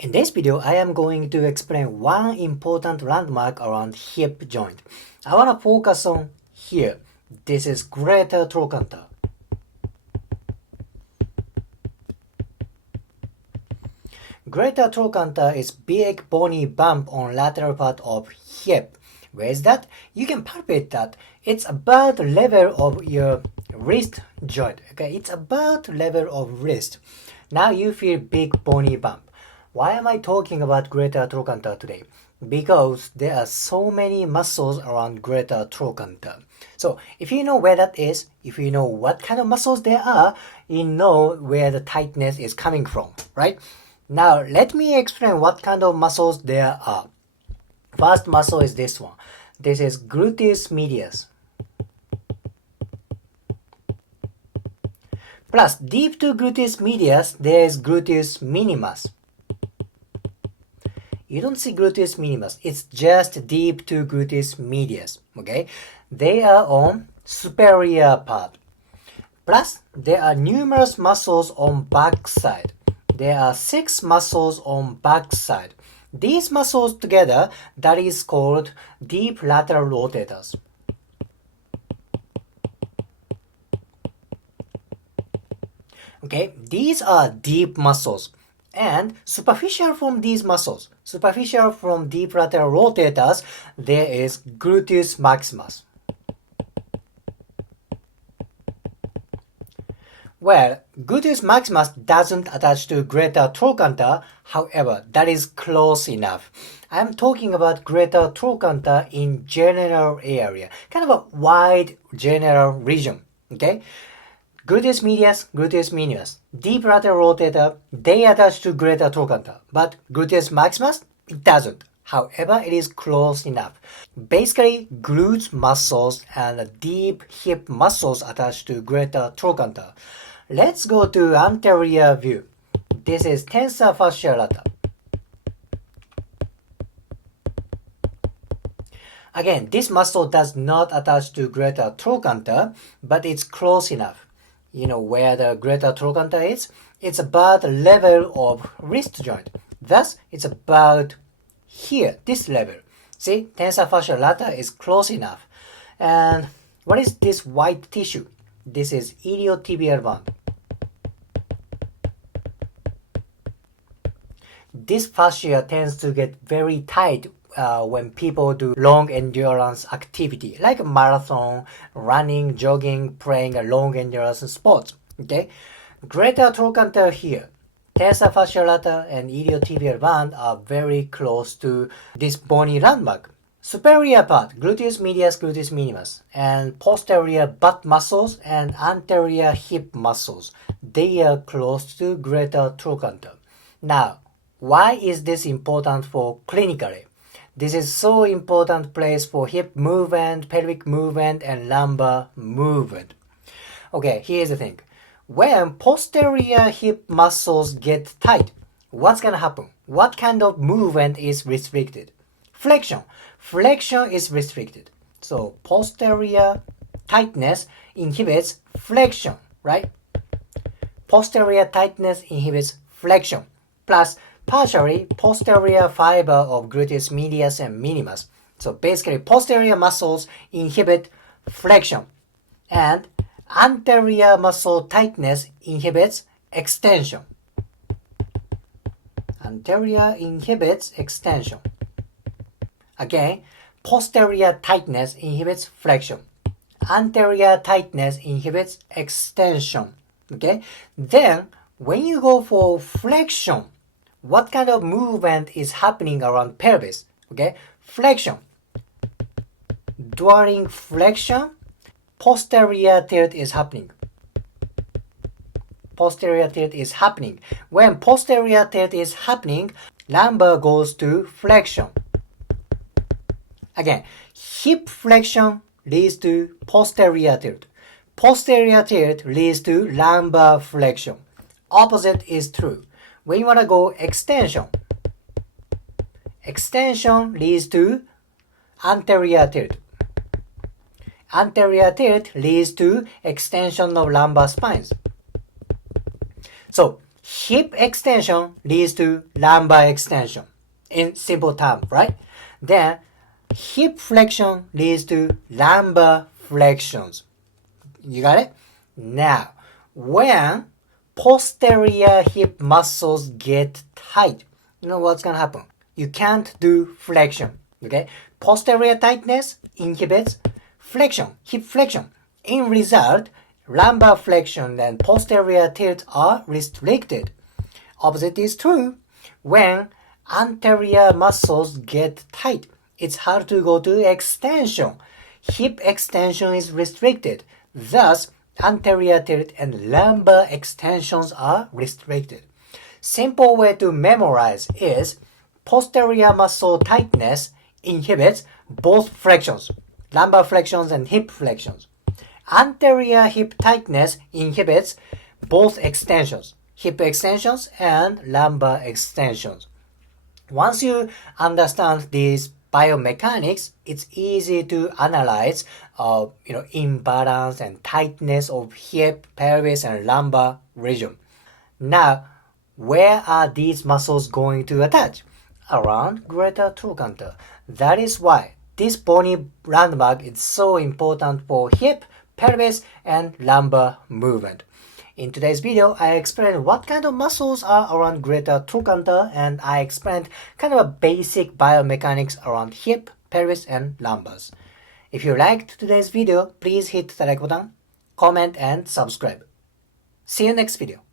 In this video, I am going to explain one important landmark around hip joint. I want to focus on here. This is greater trochanter. Greater trochanter is big bony bump on lateral part of hip. Where is that? You can palpate that. It's about level of your wrist joint. Okay, it's about level of wrist. Now you feel big bony bump. Why am I talking about greater trochanter today? Because there are so many muscles around greater trochanter. So if you know where that is, if you know what kind of muscles there are, you know where the tightness is coming from, right? Now let me explain what kind of muscles there are. First muscle is this one. This is gluteus medius. Plus deep to gluteus medius, there is gluteus minimus. You don't see gluteus minimus. It's just deep to gluteus medius. Okay, they are on superior part. Plus, there are numerous muscles on back side. There are 6 muscles on back side. These muscles together, that is called deep lateral rotators. Okay, these are deep muscles. And superficial from these muscles, superficial from deep lateral rotators, there is gluteus maximus. Well, gluteus maximus doesn't attach to greater trochanter, however, that is close enough. I'm talking about greater trochanter in general area, kind of a wide general region, okay? Gluteus medius, gluteus minimus, deep lateral rotator, they attach to greater trochanter, but gluteus maximus, it doesn't. However, it is close enough. Basically, glutes muscles and deep hip muscles attached to greater trochanter. Let's go to anterior view. This is tensor fascia lata. Again, this muscle does not attach to greater trochanter, but it's close enough. You know where the greater trochanter is? It's about the level of wrist joint. Thus, it's about here, this level. See, tensor fascia lata is close enough. And what is this white tissue? This is iliotibial band. This fascia tends to get very tight when people do long endurance activity like marathon, running, jogging, playing a long endurance sports. Okay, greater trochanter here, tensor fascia lata and iliotibial band are very close to this bony landmark. Superior part, gluteus medius, gluteus minimus, and posterior butt muscles and anterior hip muscles, they are close to greater trochanter. Now, why is this important for clinically? This is so important place for hip movement, pelvic movement, and lumbar movement. Okay, here's the thing. When posterior hip muscles get tight, what's gonna happen? What kind of movement is restricted? Flexion. Flexion is restricted. So posterior tightness inhibits flexion, right? Posterior tightness inhibits flexion. Plus, partially posterior fiber of gluteus medius and minimus. So basically posterior muscles inhibit flexion and anterior muscle tightness inhibits extension. Anterior inhibits extension. Again, posterior tightness inhibits flexion. Anterior tightness inhibits extension. Okay? Then when you go for flexion, what kind of movement is happening around pelvis? Okay, flexion. During flexion, posterior tilt is happening. Posterior tilt is happening. When posterior tilt is happening, lumbar goes to flexion. Again, hip flexion leads to posterior tilt. Posterior tilt leads to lumbar flexion. Opposite is true. When you want to go extension, extension leads to anterior tilt. Anterior tilt leads to extension of lumbar spines. So hip extension leads to lumbar extension. In simple terms, right? Then hip flexion leads to lumbar flexions. You got it? Now, when posterior hip muscles get tight, you know what's gonna happen? You can't do flexion. Okay? Posterior tightness inhibits flexion, hip flexion. In result, lumbar flexion and posterior tilt are restricted. Opposite is true. When anterior muscles get tight, it's hard to go to extension. Hip extension is restricted. Thus, anterior tilt and lumbar extensions are restricted. Simple way to memorize is posterior muscle tightness inhibits both flexions, lumbar flexions and hip flexions. Anterior hip tightness inhibits both extensions, hip extensions and lumbar extensions. Once you understand these biomechanics, it's easy to analyze imbalance and tightness of hip, pelvis, and lumbar region. Now, where are these muscles going to attach? Around greater trochanter. That is why this bony landmark is so important for hip, pelvis, and lumbar movement. In today's video, I explained what kind of muscles are around greater trochanter, and I explained kind of a basic biomechanics around hip, pelvis, and lumbars. If you liked today's video, please hit the like button, comment, and subscribe. See you next video.